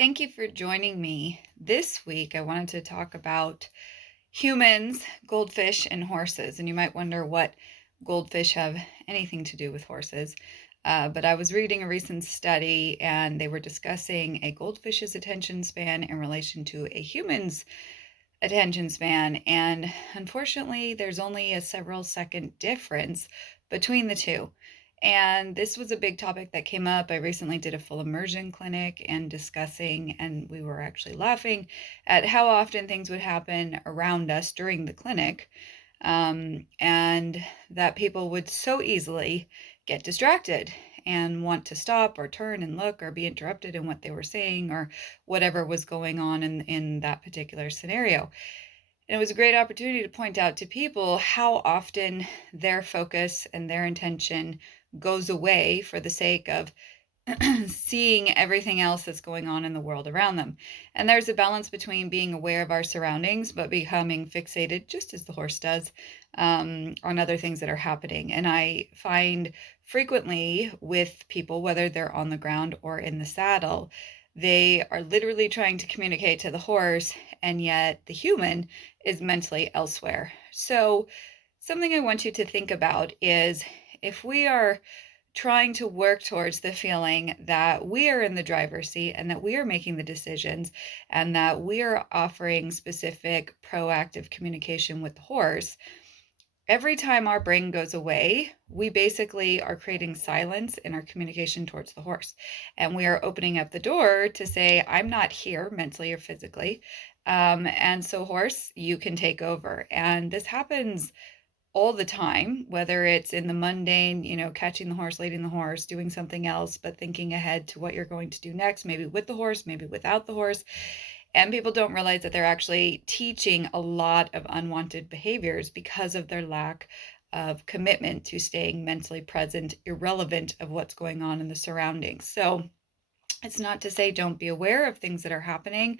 Thank you for joining me. This week, I wanted to talk about humans, goldfish, and horses. And you might wonder what goldfish have anything to do with horses. But I was reading a recent study and they were discussing a goldfish's attention span in relation to a human's attention span. And unfortunately, there's only a several second difference between the two. And this was a big topic that came up. I recently did a full immersion clinic and discussing, and we were actually laughing at how often things would happen around us during the clinic. And that people would so easily get distracted and want to stop or turn and look or be interrupted in what they were saying or whatever was going on in that particular scenario. And it was a great opportunity to point out to people how often their focus and their intention goes away for the sake of seeing everything else that's going on in the world around them. And there's a balance between being aware of our surroundings, but becoming fixated, just as the horse does, on other things that are happening. And I find frequently with people, whether they're on the ground or in the saddle, they are literally trying to communicate to the horse, and yet the human is mentally elsewhere. So, something I want you to think about is if we are trying to work towards the feeling that we are in the driver's seat and that we are making the decisions and that we are offering specific proactive communication with the horse, every time our brain goes away, we basically are creating silence in our communication towards the horse. And we are opening up the door to say, I'm not here mentally or physically. And so, horse, you can take over. And this happens all the time, whether it's in the mundane, catching the horse, leading the horse, doing something else, but thinking ahead to what you're going to do next, maybe with the horse, maybe without the horse. And people don't realize that they're actually teaching a lot of unwanted behaviors because of their lack of commitment to staying mentally present, irrelevant of what's going on in the surroundings. So it's not to say don't be aware of things that are happening,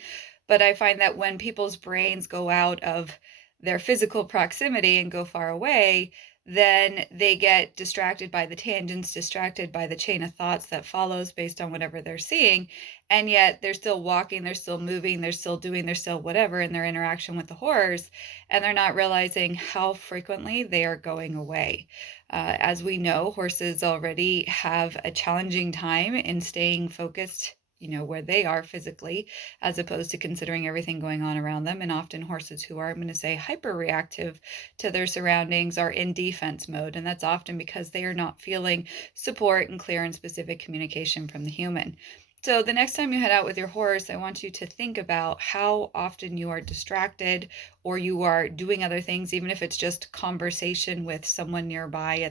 but I find that when people's brains go out of their physical proximity and go far away, then they get distracted by the tangents, distracted by the chain of thoughts that follows based on whatever they're seeing. And yet they're still walking, they're still moving, they're still doing, they're still whatever in their interaction with the horse. And they're not realizing how frequently they are going away. As we know, horses already have a challenging time in staying focused, where they are physically, as opposed to considering everything going on around them. And often horses who are, I'm going to say, hyper reactive to their surroundings are in defense mode. And that's often because they are not feeling support and clear and specific communication from the human. So the next time you head out with your horse, I want you to think about how often you are distracted or you are doing other things, even if it's just conversation with someone nearby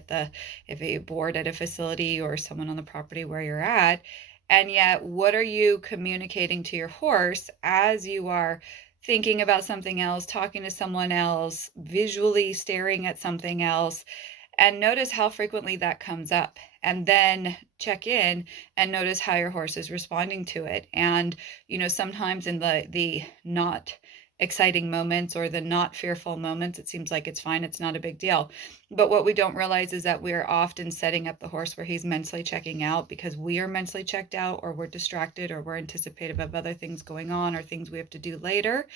if a board at a facility or someone on the property where you're at. And yet, what are you communicating to your horse as you are thinking about something else, talking to someone else, visually staring at something else? And notice how frequently that comes up. And then check in and notice how your horse is responding to it. And, sometimes in the not exciting moments or the not fearful moments, it seems like it's fine. It's not a big deal. But what we don't realize is that we're often setting up the horse where he's mentally checking out because we are mentally checked out or we're distracted or we're anticipative of other things going on or things we have to do later.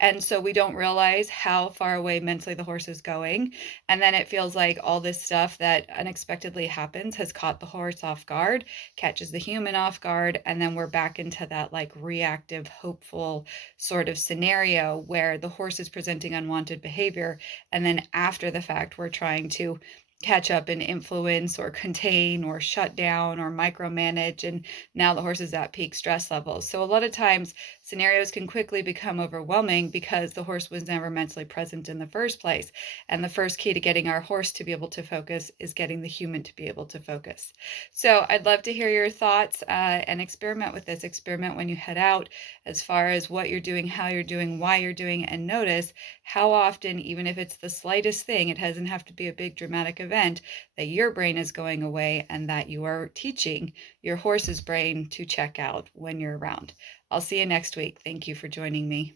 And so we don't realize how far away mentally the horse is going. And then it feels like all this stuff that unexpectedly happens has caught the horse off guard, catches the human off guard. And then we're back into that like reactive, hopeful sort of scenario where the horse is presenting unwanted behavior. And then after the fact, we're trying to catch up and influence or contain or shut down or micromanage. And now the horse is at peak stress levels. So a lot of times scenarios can quickly become overwhelming because the horse was never mentally present in the first place. And the first key to getting our horse to be able to focus is getting the human to be able to focus. So I'd love to hear your thoughts and experiment with this. Experiment when you head out as far as what you're doing, how you're doing, why you're doing, and notice how often, even if it's the slightest thing, it doesn't have to be a big dramatic event, that your brain is going away and that you are teaching your horse's brain to check out when you're around. I'll see you next week. Thank you for joining me.